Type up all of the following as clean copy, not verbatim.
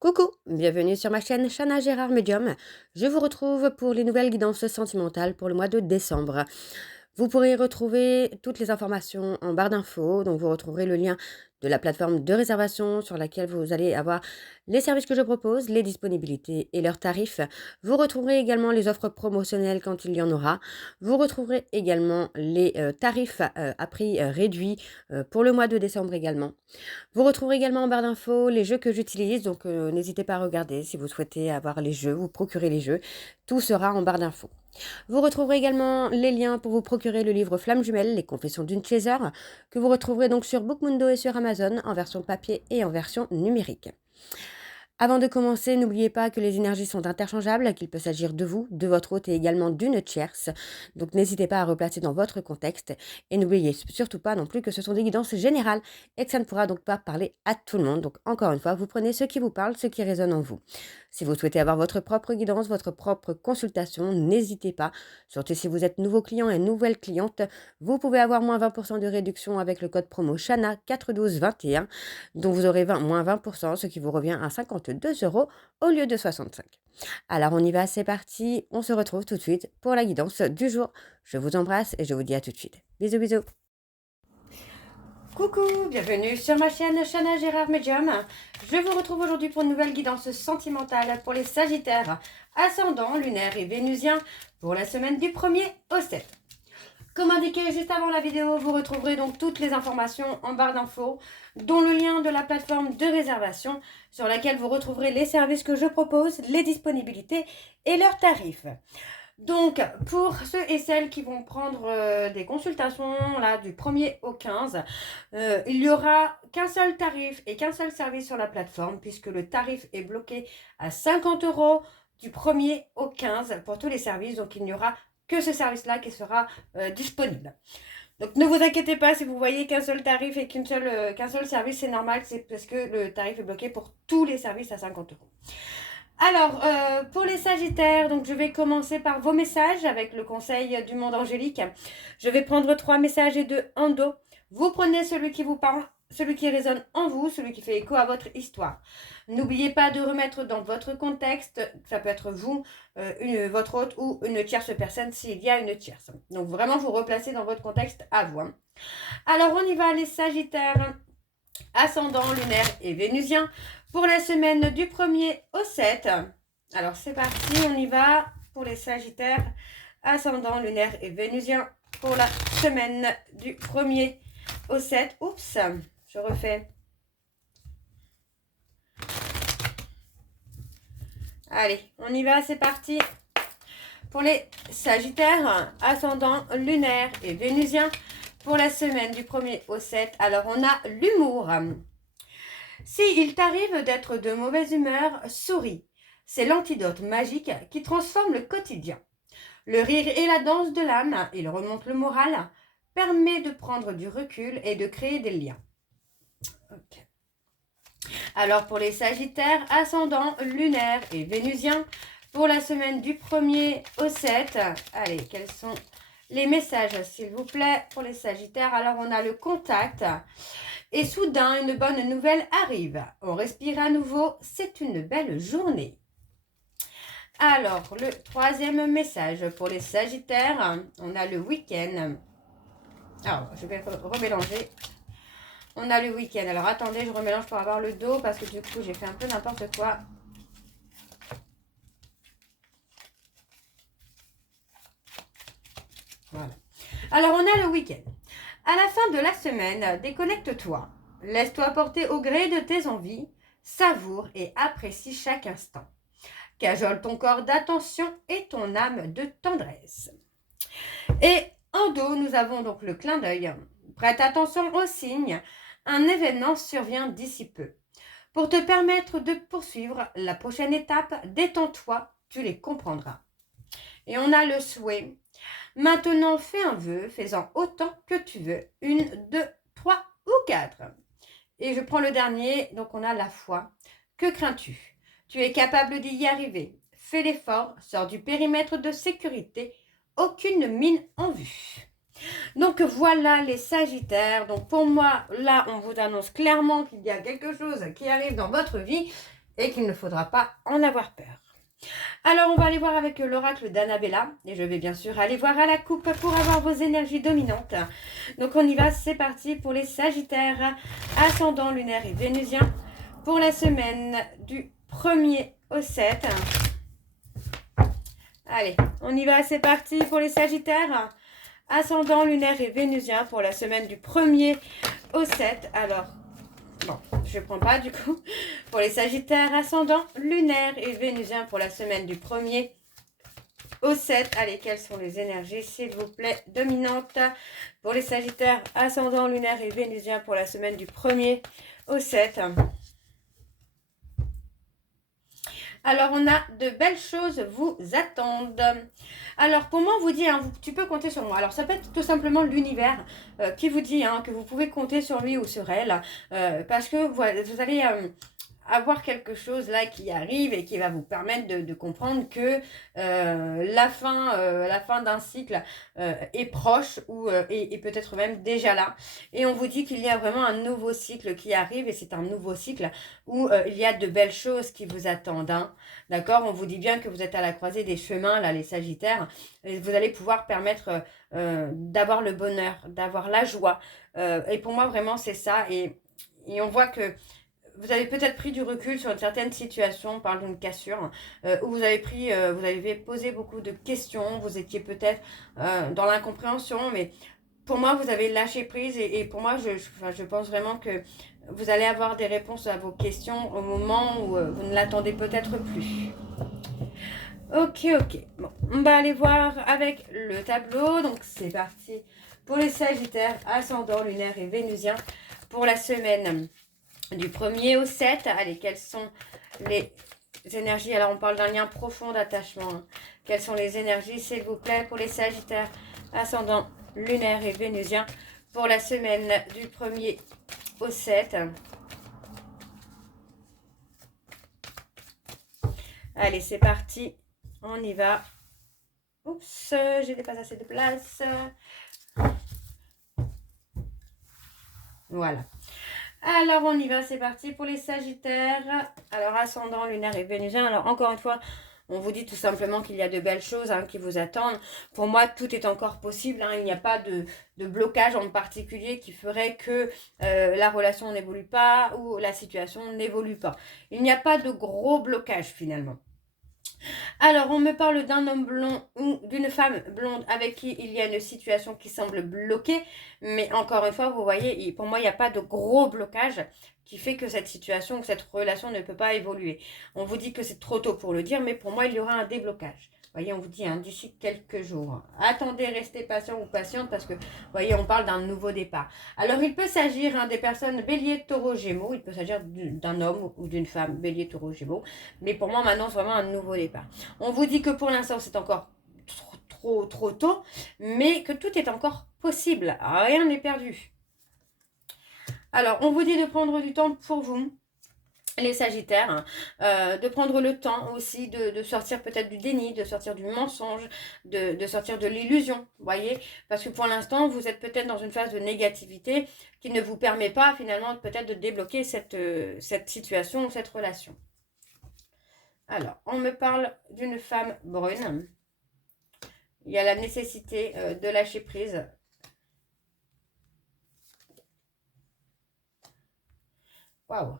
Coucou, bienvenue sur ma chaîne Chana Gérard Medium. Je vous retrouve pour les nouvelles guidances sentimentales pour le mois de décembre. Vous pourrez retrouver toutes les informations en barre d'infos, donc vous retrouverez le lien de la plateforme de réservation sur laquelle vous allez avoir les services que je propose, les disponibilités et leurs tarifs. Vous retrouverez également les offres promotionnelles quand il y en aura. Vous retrouverez également les tarifs à prix réduit pour le mois de décembre également. Vous retrouverez également en barre d'infos les jeux que j'utilise, donc n'hésitez pas à regarder si vous souhaitez avoir les jeux, vous procurer les jeux. Tout sera en barre d'infos. Vous retrouverez également les liens pour vous procurer le livre Flamme Jumelle, les confessions d'une chaser, que vous retrouverez donc sur Bookmundo et sur Amazon en version papier et en version numérique. Avant de commencer, n'oubliez pas que les énergies sont interchangeables, qu'il peut s'agir de vous, de votre hôte et également d'une tierce. Donc n'hésitez pas à replacer dans votre contexte et n'oubliez surtout pas non plus que ce sont des guidances générales et que ça ne pourra donc pas parler à tout le monde. Donc encore une fois, vous prenez ce qui vous parle, ce qui résonne en vous. Si vous souhaitez avoir votre propre guidance, votre propre consultation, n'hésitez pas. Surtout si vous êtes nouveau client et nouvelle cliente, vous pouvez avoir moins 20% de réduction avec le code promo Chana 41221, dont vous aurez moins 20%, ce qui vous revient à 52 € au lieu de 65. Alors on y va, c'est parti, on se retrouve tout de suite pour la guidance du jour. Je vous embrasse et je vous dis à tout de suite. Bisous bisous. Coucou, bienvenue sur ma chaîne Chana Gérard Medium. Je vous retrouve aujourd'hui pour une nouvelle guidance sentimentale pour les Sagittaires, ascendant, lunaire et vénusien pour la semaine du 1er au 7. Comme indiqué juste avant la vidéo, vous retrouverez donc toutes les informations en barre d'infos, dont le lien de la plateforme de réservation sur laquelle vous retrouverez les services que je propose, les disponibilités et leurs tarifs. Donc, pour ceux et celles qui vont prendre des consultations là, du 1er au 15, il n'y aura qu'un seul tarif et qu'un seul service sur la plateforme, puisque le tarif est bloqué à 50 € du 1er au 15 pour tous les services. Donc, il n'y aura que ce service-là qui sera disponible. Donc, ne vous inquiétez pas si vous voyez qu'un seul tarif et qu'un seul service, c'est normal, c'est parce que le tarif est bloqué pour tous les services à 50 €. Alors, pour les Sagittaires, donc je vais commencer par vos messages avec le conseil du monde angélique. Je vais prendre 3 messages et 2 en dos. Vous prenez celui qui vous parle, celui qui résonne en vous, celui qui fait écho à votre histoire. N'oubliez pas de remettre dans votre contexte, ça peut être vous, votre hôte ou une tierce personne s'il y a une tierce. Donc vraiment, vous replacez dans votre contexte à vous. Alors, on y va les Sagittaires, ascendant, lunaire et vénusien pour la semaine du 1er au 7. Alors c'est parti, on y va pour les Sagittaires, ascendant, lunaire et vénusien pour la semaine du 1er au 7. Oups, je refais. Allez, on y va, c'est parti. Pour les Sagittaires, ascendant, lunaire et vénusien pour la semaine du 1er au 7. Alors on a l'humour. Si il t'arrive d'être de mauvaise humeur, souris. C'est l'antidote magique qui transforme le quotidien. Le rire et la danse de l'âme, il remonte le moral, permet de prendre du recul et de créer des liens. Okay. Alors pour les Sagittaires, ascendant, lunaire et vénusien, pour la semaine du 1er au 7, allez, quels sont les messages s'il vous plaît pour les Sagittaires? Alors on a le contact. Et soudain, une bonne nouvelle arrive. On respire à nouveau, c'est une belle journée. Alors, le troisième message pour les Sagittaires, on a le week-end. Alors, je vais remélanger. On a le week-end. Alors, attendez, je remélange pour avoir le dos parce que du coup, j'ai fait un peu n'importe quoi. Voilà. Alors, on a le week-end. À la fin de la semaine, déconnecte-toi. Laisse-toi porter au gré de tes envies. Savoure et apprécie chaque instant. Cajole ton corps d'attention et ton âme de tendresse. Et en dos, nous avons donc le clin d'œil. Prête attention aux signes. Un événement survient d'ici peu. Pour te permettre de poursuivre la prochaine étape, détends-toi, tu les comprendras. Et on a le souhait. Maintenant, fais un vœu, fais-en autant que tu veux. 1, 2, 3 ou 4. Et je prends le dernier, donc on a la foi. Que crains-tu? Tu es capable d'y arriver. Fais l'effort, sors du périmètre de sécurité. Aucune mine en vue. Donc voilà les Sagittaires. Donc pour moi, là, on vous annonce clairement qu'il y a quelque chose qui arrive dans votre vie et qu'il ne faudra pas en avoir peur. Alors, on va aller voir avec l'oracle d'Annabella. Et je vais bien sûr aller voir à la coupe pour avoir vos énergies dominantes. Donc, on y va. C'est parti pour les Sagittaires, ascendant lunaire et vénusien. Pour la semaine du 1er au 7. Allez, on y va. C'est parti pour les Sagittaires, ascendant lunaire et vénusien. Pour la semaine du 1er au 7. Alors, bon, je ne prends pas du coup. Pour les Sagittaires, ascendant lunaire et vénusien pour la semaine du 1er au 7. Allez, quelles sont les énergies, s'il vous plaît, dominantes pour les Sagittaires, ascendant lunaire et vénusien pour la semaine du 1er au 7. Alors, on a de belles choses vous attendent. Alors, pour moi, on vous dit, hein, tu peux compter sur moi. Alors, ça peut être tout simplement l'univers qui vous dit que vous pouvez compter sur lui ou sur elle. Parce que vous allez avoir quelque chose là qui arrive et qui va vous permettre de comprendre que la fin d'un cycle est proche ou est peut-être même déjà là. Et on vous dit qu'il y a vraiment un nouveau cycle qui arrive et c'est un nouveau cycle où il y a de belles choses qui vous attendent. Hein. D'accord? On vous dit bien que vous êtes à la croisée des chemins, là, les Sagittaires. Et vous allez pouvoir permettre d'avoir le bonheur, d'avoir la joie. Et pour moi, vraiment, c'est ça. Et on voit que vous avez peut-être pris du recul sur une certaine situation, on parle d'une cassure, où vous avez posé beaucoup de questions, vous étiez peut-être dans l'incompréhension, mais pour moi, vous avez lâché prise et pour moi, je pense vraiment que vous allez avoir des réponses à vos questions au moment où vous ne l'attendez peut-être plus. Ok. Bon, on va aller voir avec le tableau. Donc, c'est parti pour les Sagittaires, ascendant lunaire et vénusien pour la semaine du 1er au 7. Allez, quelles sont les énergies? Alors, on parle d'un lien profond d'attachement. Hein. Quelles sont les énergies, s'il vous plaît, pour les Sagittaires, ascendant lunaire et vénusien pour la semaine du 1er au 7. Allez, c'est parti. On y va. Oups, j'ai dépassé assez de place. Voilà. Alors, on y va, c'est parti pour les Sagittaires. Alors, ascendant, lunaire et vénusien. Alors, encore une fois, on vous dit tout simplement qu'il y a de belles choses qui vous attendent. Pour moi, tout est encore possible. Il n'y a pas de blocage en particulier qui ferait que la relation n'évolue pas ou la situation n'évolue pas. Il n'y a pas de gros blocage finalement. Alors, on me parle d'un homme blond ou d'une femme blonde avec qui il y a une situation qui semble bloquée. Mais encore une fois, vous voyez, pour moi, il n'y a pas de gros blocage qui fait que cette situation, que cette relation ne peut pas évoluer. On vous dit que c'est trop tôt pour le dire, mais pour moi, il y aura un déblocage. Vous voyez, on vous dit d'ici quelques jours. Attendez, restez patient ou patiente parce que, vous voyez, on parle d'un nouveau départ. Alors, il peut s'agir des personnes bélier, taureau, gémeaux. Il peut s'agir d'un homme ou d'une femme bélier, taureau, gémeaux. Mais pour moi, maintenant, c'est vraiment un nouveau départ. On vous dit que pour l'instant, c'est encore trop tôt, mais que tout est encore possible. Rien n'est perdu. Alors, on vous dit de prendre du temps pour vous. Les Sagittaires, de prendre le temps aussi de sortir peut-être du déni, de sortir du mensonge, de sortir de l'illusion, vous voyez, parce que pour l'instant, vous êtes peut-être dans une phase de négativité qui ne vous permet pas finalement peut-être de débloquer cette situation ou cette relation. Alors, on me parle d'une femme brune. Il y a la nécessité de lâcher prise. Waouh.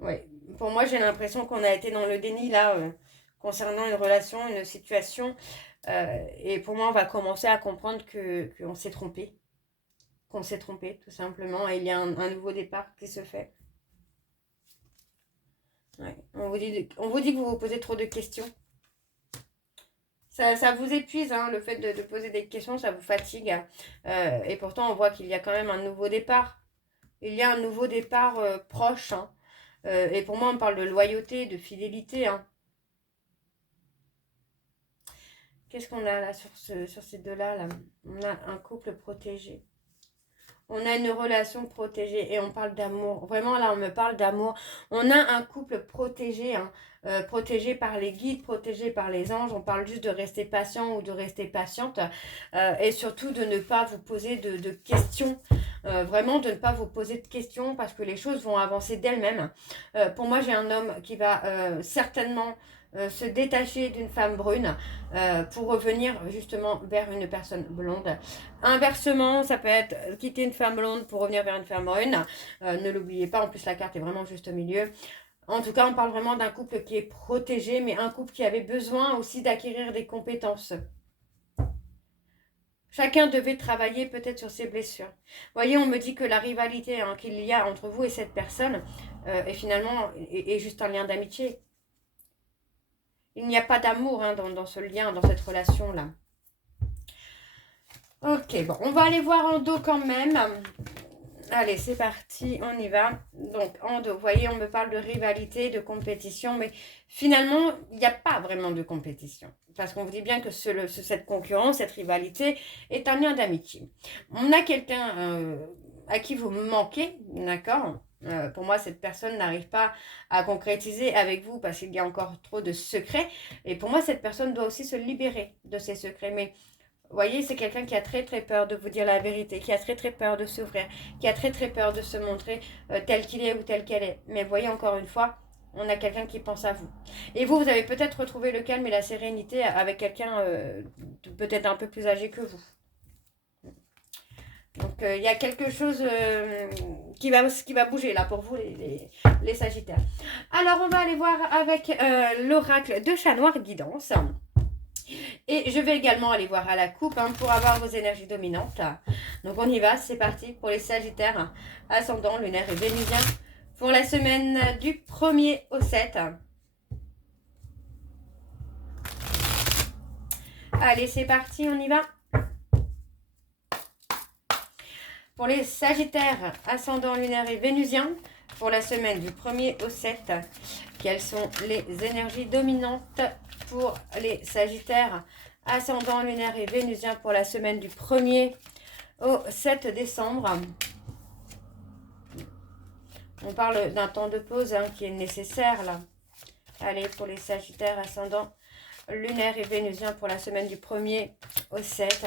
Oui, pour moi, j'ai l'impression qu'on a été dans le déni là, concernant une relation, une situation. Et pour moi, on va commencer à comprendre qu'on s'est trompé. Qu'on s'est trompé, tout simplement. Et il y a un nouveau départ qui se fait. Ouais. On vous dit que vous vous posez trop de questions. Ça vous épuise, le fait de poser des questions, ça vous fatigue. Et pourtant, on voit qu'il y a quand même un nouveau départ. Il y a un nouveau départ proche. Et pour moi, on parle de loyauté, de fidélité. Qu'est-ce qu'on a là sur ces deux-là là? On a un couple protégé. On a une relation protégée et on parle d'amour. Vraiment, là, on me parle d'amour. On a un couple protégé, hein, protégé par les guides, protégé par les anges. On parle juste de rester patient ou de rester patiente et surtout de ne pas vous poser de questions. Vraiment, de ne pas vous poser de questions parce que les choses vont avancer d'elles-mêmes. Pour moi, j'ai un homme qui va certainement se détacher d'une femme brune pour revenir justement vers une personne blonde. Inversement, ça peut être quitter une femme blonde pour revenir vers une femme brune. Ne l'oubliez pas, en plus la carte est vraiment juste au milieu. En tout cas, on parle vraiment d'un couple qui est protégé, mais un couple qui avait besoin aussi d'acquérir des compétences. Chacun devait travailler peut-être sur ses blessures. Vous voyez, on me dit que la rivalité hein, qu'il y a entre vous et cette personne est finalement est juste un lien d'amitié. Il n'y a pas d'amour hein, dans ce lien, dans cette relation-là. Ok, bon, on va aller voir en dos quand même. Allez, c'est parti, on y va. Donc, en dos, vous voyez, on me parle de rivalité, de compétition, mais finalement, il n'y a pas vraiment de compétition. Parce qu'on vous dit bien que cette concurrence, cette rivalité est un lien d'amitié. On a quelqu'un à qui vous manquez, d'accord pour moi, cette personne n'arrive pas à concrétiser avec vous parce qu'il y a encore trop de secrets. Et pour moi, cette personne doit aussi se libérer de ces secrets. Mais vous voyez, c'est quelqu'un qui a très très peur de vous dire la vérité, qui a très très peur de s'ouvrir, qui a très très peur de se montrer tel qu'il est ou tel qu'elle est. Mais voyez, encore une fois, on a quelqu'un qui pense à vous. Et vous, vous avez peut-être retrouvé le calme et la sérénité avec quelqu'un peut-être un peu plus âgé que vous. Donc, il y a quelque chose qui va bouger là pour vous, les Sagittaires. Alors, on va aller voir avec l'oracle de Chat Noir Guidance. Et je vais également aller voir à la coupe hein, pour avoir vos énergies dominantes. Donc, on y va, c'est parti pour les Sagittaires, ascendant, lunaire et vénusien. Pour la semaine du 1er au 7. Allez, c'est parti, on y va. Pour les Sagittaires, ascendant lunaire et vénusien, pour la semaine du 1er au 7, quelles sont les énergies dominantes pour les Sagittaires, ascendant lunaire et vénusien pour la semaine du 1er au 7 décembre. On parle d'un temps de pause hein, qui est nécessaire là. Allez, pour les Sagittaires, ascendant lunaire et vénusien pour la semaine du 1er au 7.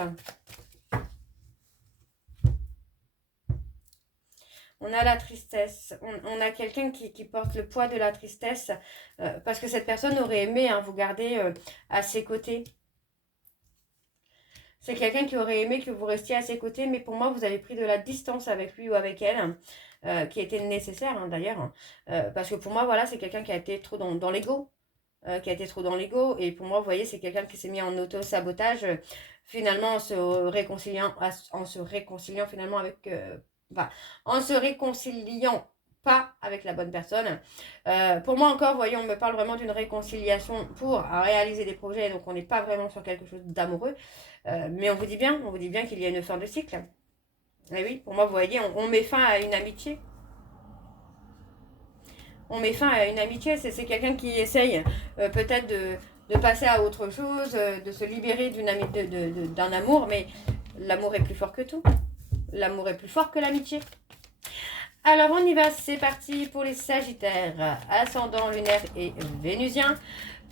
On a la tristesse, on a quelqu'un qui porte le poids de la tristesse parce que cette personne aurait aimé hein, vous garder à ses côtés. C'est quelqu'un qui aurait aimé que vous restiez à ses côtés, mais pour moi, vous avez pris de la distance avec lui ou avec elle, qui était nécessaire hein, d'ailleurs. Parce que pour moi, voilà, c'est quelqu'un qui a été trop dans l'ego. Et pour moi, vous voyez, c'est quelqu'un qui s'est mis en auto-sabotage, finalement en se réconciliant finalement avec... en se réconciliant pas avec la bonne personne. Pour moi encore, voyez, on me parle vraiment d'une réconciliation pour réaliser des projets, donc on n'est pas vraiment sur quelque chose d'amoureux. Mais on vous dit bien qu'il y a une fin de cycle. Et oui, pour moi, vous voyez, on met fin à une amitié. On met fin à une amitié, c'est quelqu'un qui essaye peut-être de passer à autre chose, de se libérer d'un amour, mais l'amour est plus fort que tout. L'amour est plus fort que l'amitié. Alors, on y va. C'est parti pour les Sagittaires, ascendant, lunaire et vénusien.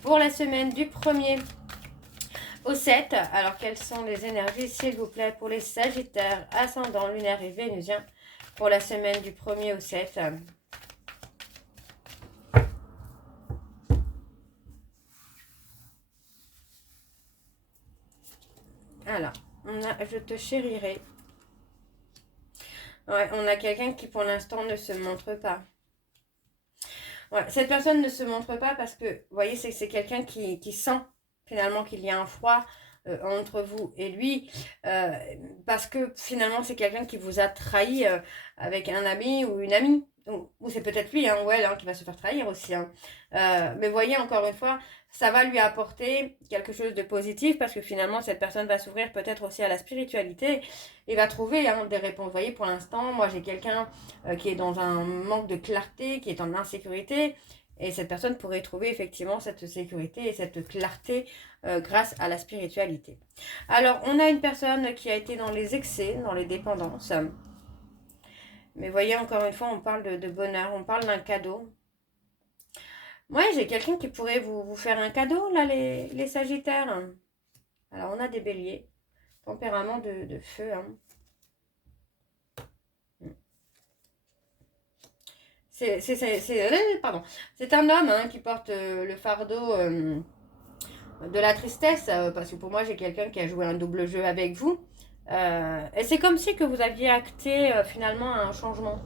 Pour la semaine du 1er au 7. Alors, quelles sont les énergies, s'il vous plaît, pour les Sagittaires, ascendant, lunaire et vénusien. Pour la semaine du 1er au 7. Alors, on a « Je te chérirai ». Ouais, on a quelqu'un qui pour l'instant ne se montre pas. Ouais, cette personne ne se montre pas parce que, vous voyez, c'est quelqu'un qui sent finalement qu'il y a un froid entre vous et lui. Parce que finalement, c'est quelqu'un qui vous a trahi avec un ami ou une amie. Ou c'est peut-être lui hein, ou elle hein, qui va se faire trahir aussi. Hein. Mais voyez, encore une fois, ça va lui apporter quelque chose de positif parce que finalement, cette personne va s'ouvrir peut-être aussi à la spiritualité et va trouver hein, des réponses. Vous voyez, pour l'instant, moi, j'ai quelqu'un qui est dans un manque de clarté, qui est en insécurité. Et cette personne pourrait trouver effectivement cette sécurité et cette clarté grâce à la spiritualité. Alors, on a une personne qui a été dans les excès, dans les dépendances. Mais voyez, encore une fois, on parle de bonheur, on parle d'un cadeau. Ouais, j'ai quelqu'un qui pourrait vous faire un cadeau, là, les Sagittaires. Alors, on a des béliers. Tempérament de feu. Hein. Pardon. C'est un homme hein, qui porte le fardeau de la tristesse, parce que pour moi, j'ai quelqu'un qui a joué un double jeu avec vous. Et c'est comme si que vous aviez acté finalement un changement.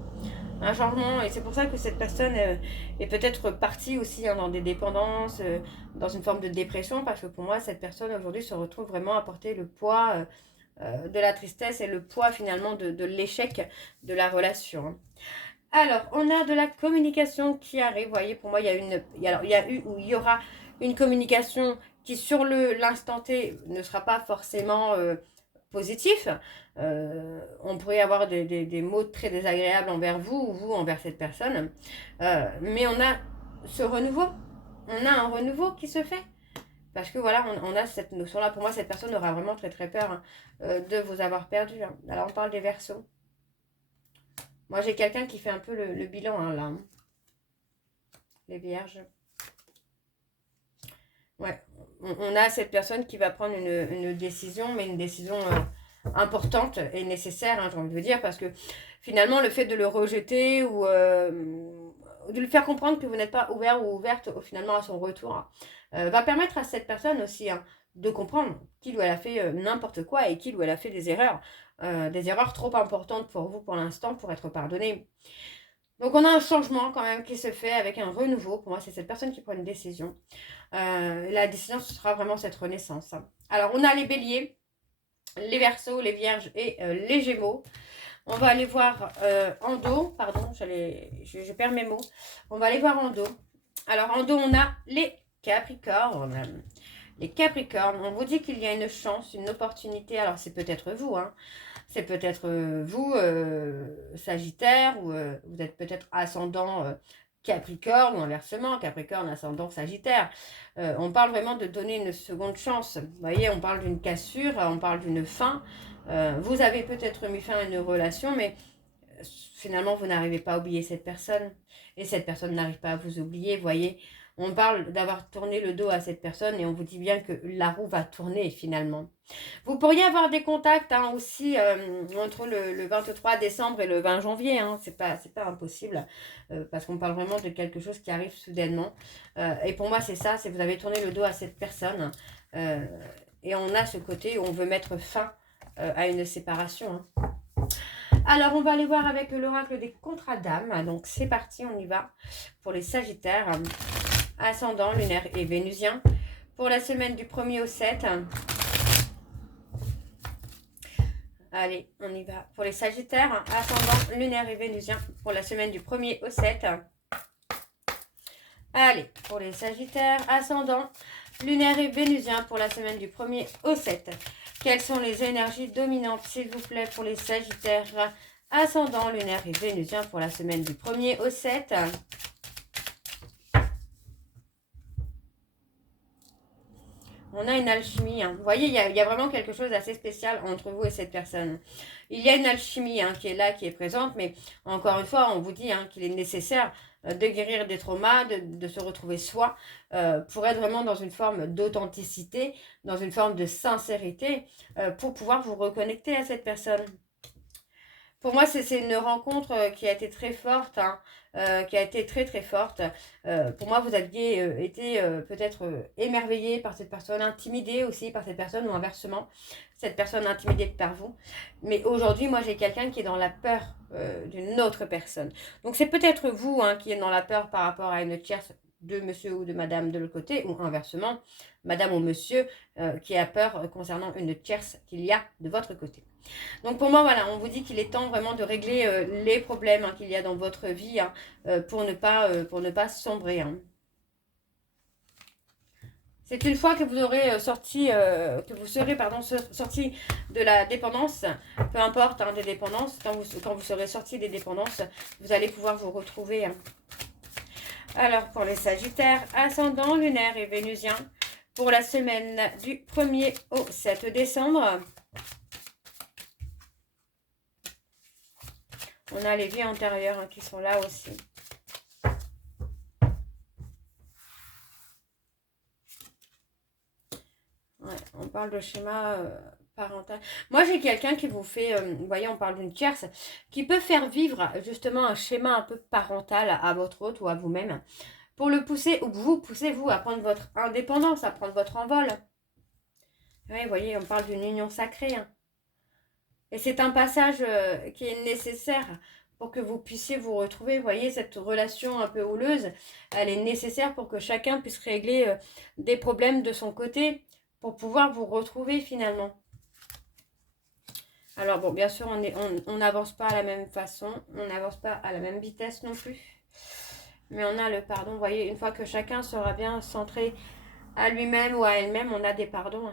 Un changement, et c'est pour ça que cette personne est peut-être partie aussi hein, dans des dépendances, dans une forme de dépression, parce que pour moi, cette personne aujourd'hui se retrouve vraiment à porter le poids de la tristesse et le poids finalement de l'échec de la relation. Alors, on a de la communication qui arrive. Vous voyez, pour moi, il y a eu ou il y aura une communication qui, sur l'instant T, ne sera pas forcément positif. On pourrait avoir des mots très désagréables envers vous ou vous envers cette personne. Mais on a ce renouveau. On a un renouveau qui se fait. Parce que voilà, on a cette notion-là. Pour moi, cette personne aura vraiment très très peur de vous avoir perdu. Hein. Alors, on parle des Verseaux. Moi, j'ai quelqu'un qui fait un peu le bilan, hein, là. Les Vierges. Ouais, on a cette personne qui va prendre une décision, mais une décision importante et nécessaire, hein, j'ai envie de vous dire, parce que finalement, le fait de le rejeter ou de lui faire comprendre que vous n'êtes pas ouvert ou ouverte finalement à son retour, hein, va permettre à cette personne aussi hein, de comprendre qu'il ou elle a fait n'importe quoi et qu'il ou elle a fait des erreurs trop importantes pour vous pour l'instant pour être pardonné. Donc on a un changement quand même qui se fait avec un renouveau. Pour moi, c'est cette personne qui prend une décision. La décision, ce sera vraiment cette renaissance. Alors, on a les béliers, les verseaux, les vierges et les gémeaux. On va aller voir en dos. Pardon, je perds mes mots. On va aller voir en dos. Alors, en dos, on a les capricornes. Les capricornes, on vous dit qu'il y a une chance, une opportunité. Alors, c'est peut-être vous, hein. C'est peut-être vous, Sagittaire, ou vous êtes peut-être ascendant Capricorne, ou inversement, Capricorne, ascendant Sagittaire. On parle vraiment de donner une seconde chance. Vous voyez, on parle d'une cassure, on parle d'une fin. Vous avez peut-être mis fin à une relation, mais finalement, vous n'arrivez pas à oublier cette personne. Et cette personne n'arrive pas à vous oublier, vous voyez. On parle d'avoir tourné le dos à cette personne et on vous dit bien que la roue va tourner finalement. Vous pourriez avoir des contacts hein, aussi entre le 23 décembre et le 20 janvier. Hein. C'est pas impossible parce qu'on parle vraiment de quelque chose qui arrive soudainement. Et pour moi, c'est ça, c'est vous avez tourné le dos à cette personne. Et on a ce côté où on veut mettre fin à une séparation. Hein. Alors, on va aller voir avec l'oracle des contrats d'âme. Donc, c'est parti, on y va pour les Sagittaires. Ascendant, lunaire et vénusien. Pour la semaine du 1er au 7. Allez, on y va. Pour les Sagittaires, ascendant, lunaire et vénusien. Pour la semaine du 1er au 7. Allez, pour les Sagittaires, ascendant, lunaire et vénusien. Pour la semaine du 1er au 7. Quelles sont les énergies dominantes, s'il vous plaît, pour les Sagittaires, ascendant, lunaire et vénusien. Pour la semaine du 1er au 7. On a une alchimie. Hein. Vous voyez, il y a vraiment quelque chose d'assez spécial entre vous et cette personne. Il y a une alchimie hein, qui est là, qui est présente. Mais encore une fois, on vous dit hein, qu'il est nécessaire de guérir des traumas, de se retrouver soi, pour être vraiment dans une forme d'authenticité, dans une forme de sincérité, pour pouvoir vous reconnecter à cette personne. Pour moi, c'est une rencontre qui a été très forte, hein, qui a été très très forte. Pour moi, vous aviez été peut-être émerveillé par cette personne, intimidé aussi par cette personne ou inversement, cette personne intimidée par vous. Mais aujourd'hui, moi, j'ai quelqu'un qui est dans la peur d'une autre personne. Donc, c'est peut-être vous hein, qui êtes dans la peur par rapport à une tierce de monsieur ou de madame de l'autre côté, ou inversement, madame ou monsieur qui a peur concernant une tierce qu'il y a de votre côté. Donc pour moi, voilà, on vous dit qu'il est temps vraiment de régler les problèmes hein, qu'il y a dans votre vie hein, pour ne pas sombrer. Hein. C'est une fois que vous aurez sorti, sorti de la dépendance, peu importe hein, des dépendances, quand vous serez sorti des dépendances, vous allez pouvoir vous retrouver. Hein. Alors pour les Sagittaires, ascendant, lunaire et vénusien, pour la semaine du 1er au 7 décembre. On a les vies antérieures hein, qui sont là aussi. Ouais, on parle de schéma parental. Moi, j'ai quelqu'un qui vous fait, vous voyez, on parle d'une tierce, qui peut faire vivre justement un schéma un peu parental à votre hôte ou à vous-même, pour le pousser, ou vous poussez, vous, à prendre votre indépendance, à prendre votre envol. Ouais, vous voyez, on parle d'une union sacrée. Hein. Et c'est un passage qui est nécessaire pour que vous puissiez vous retrouver. Vous voyez, cette relation un peu houleuse, elle est nécessaire pour que chacun puisse régler des problèmes de son côté, pour pouvoir vous retrouver finalement. Alors bon, bien sûr, on n'avance pas à la même façon, on n'avance pas à la même vitesse non plus. Mais on a le pardon, vous voyez, une fois que chacun sera bien centré à lui-même ou à elle-même, on a des pardons.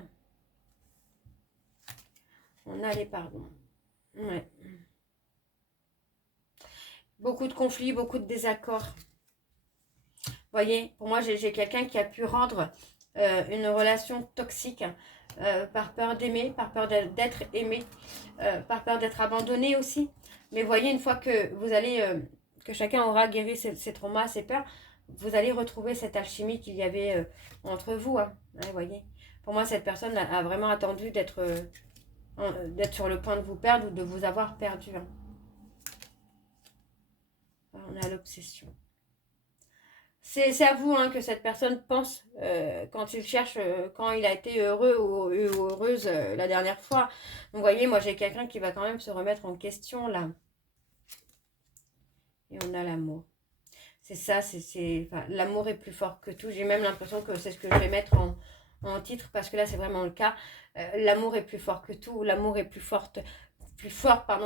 On a les pardons. Ouais. Beaucoup de conflits, beaucoup de désaccords. Vous voyez, pour moi, j'ai quelqu'un qui a pu rendre une relation toxique par peur d'aimer, par peur d'être aimé, par peur d'être abandonné aussi. Mais vous voyez, une fois que vous allez, que chacun aura guéri ses traumas, ses peurs, vous allez retrouver cette alchimie qu'il y avait entre vous. Hein. Ouais, vous voyez, pour moi, cette personne a vraiment attendu d'être sur le point de vous perdre ou de vous avoir perdu. Hein. On a l'obsession. C'est à vous hein, que cette personne pense quand il cherche, quand il a été heureux ou heureuse la dernière fois. Donc, vous voyez, moi, j'ai quelqu'un qui va quand même se remettre en question, là. Et on a l'amour. C'est ça, enfin, l'amour est plus fort que tout. J'ai même l'impression que c'est ce que je vais mettre en titre, parce que là, c'est vraiment le cas. L'amour est plus fort que tout. L'amour est plus fort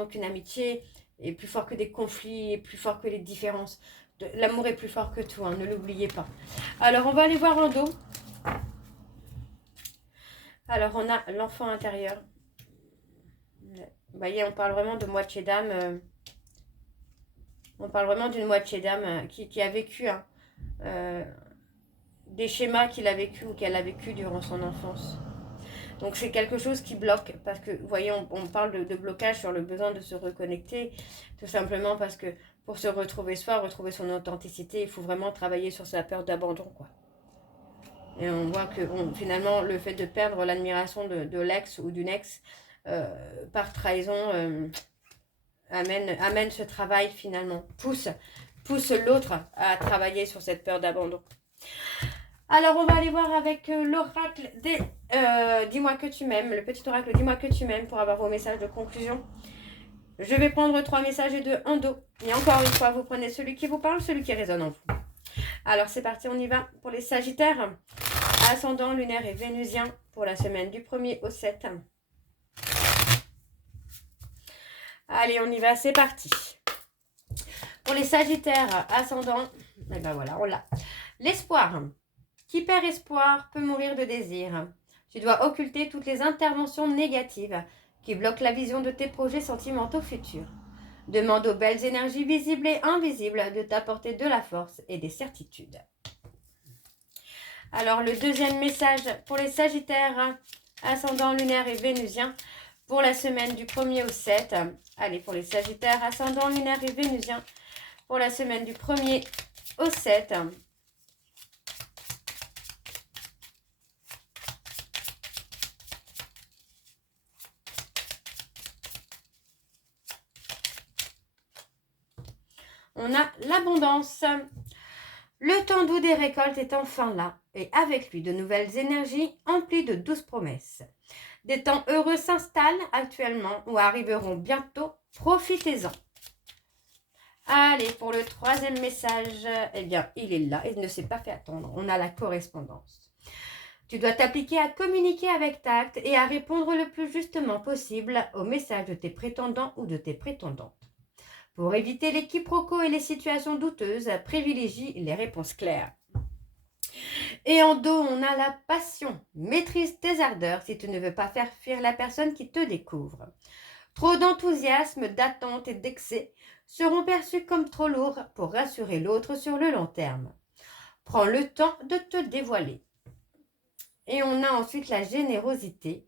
qu'une amitié, et plus fort que des conflits, et plus fort que les différences. L'amour est plus fort que tout, hein, ne l'oubliez pas. Alors, on va aller voir en dos. Alors, on a l'enfant intérieur. Vous voyez, on parle vraiment de moitié d'âme. On parle vraiment d'une moitié d'âme qui a vécu hein, des schémas qu'il a vécu ou qu'elle a vécu durant son enfance. Donc, c'est quelque chose qui bloque. Parce que, vous voyez, on parle de blocage sur le besoin de se reconnecter. Tout simplement parce que pour se retrouver soi, retrouver son authenticité, il faut vraiment travailler sur sa peur d'abandon, quoi. Et on voit que finalement, le fait de perdre l'admiration de l'ex ou d'une ex par trahison amène ce travail finalement, pousse l'autre à travailler sur cette peur d'abandon. Alors, on va aller voir avec l'oracle des Dis-moi que tu m'aimes, le petit oracle Dis-moi que tu m'aimes pour avoir vos messages de conclusion. Je vais prendre 3 messages et 2 en dos. Et encore une fois, vous prenez celui qui vous parle, celui qui résonne en vous. Alors, c'est parti, on y va pour les Sagittaires. Ascendant lunaire et vénusien pour la semaine du 1er au 7. Allez, on y va, c'est parti. Pour les Sagittaires, ascendant, et ben voilà, on l'a. L'espoir. Qui perd espoir peut mourir de désir. Tu dois occulter toutes les interventions négatives qui bloquent la vision de tes projets sentimentaux futurs. Demande aux belles énergies visibles et invisibles de t'apporter de la force et des certitudes. Alors, le deuxième message pour les Sagittaires, ascendant lunaire et vénusien, pour la semaine du 1er au 7. Allez, pour les Sagittaires, ascendant lunaire et vénusien, pour la semaine du 1er au 7. On a l'abondance. Le temps doux des récoltes est enfin là, et avec lui de nouvelles énergies emplies de douces promesses. Des temps heureux s'installent actuellement ou arriveront bientôt, profitez-en. Allez, pour le troisième message, eh bien, il est là, il ne s'est pas fait attendre, on a la correspondance. Tu dois t'appliquer à communiquer avec tact et à répondre le plus justement possible aux messages de tes prétendants ou de tes prétendantes. Pour éviter les quiproquos et les situations douteuses, privilégie les réponses claires. Et en dos, on a la passion. Maîtrise tes ardeurs si tu ne veux pas faire fuir la personne qui te découvre. Trop d'enthousiasme, d'attente et d'excès seront perçus comme trop lourds pour rassurer l'autre sur le long terme. Prends le temps de te dévoiler. Et on a ensuite la générosité.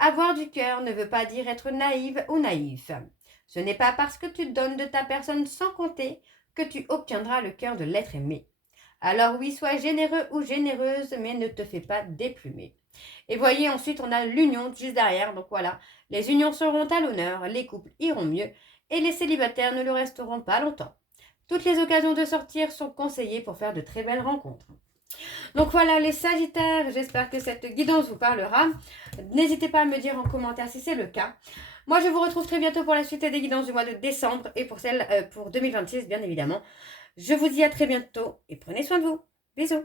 Avoir du cœur ne veut pas dire être naïve ou naïf. Ce n'est pas parce que tu donnes de ta personne sans compter que tu obtiendras le cœur de l'être aimé. Alors oui, sois généreux ou généreuse, mais ne te fais pas déplumer. Et voyez, ensuite, on a l'union juste derrière. Donc voilà, les unions seront à l'honneur, les couples iront mieux et les célibataires ne le resteront pas longtemps. Toutes les occasions de sortir sont conseillées pour faire de très belles rencontres. Donc voilà les Sagittaires, j'espère que cette guidance vous parlera. N'hésitez pas à me dire en commentaire si c'est le cas. Moi, je vous retrouve très bientôt pour la suite des guidances du mois de décembre et pour celle pour 2026, bien évidemment. Je vous dis à très bientôt et prenez soin de vous. Bisous.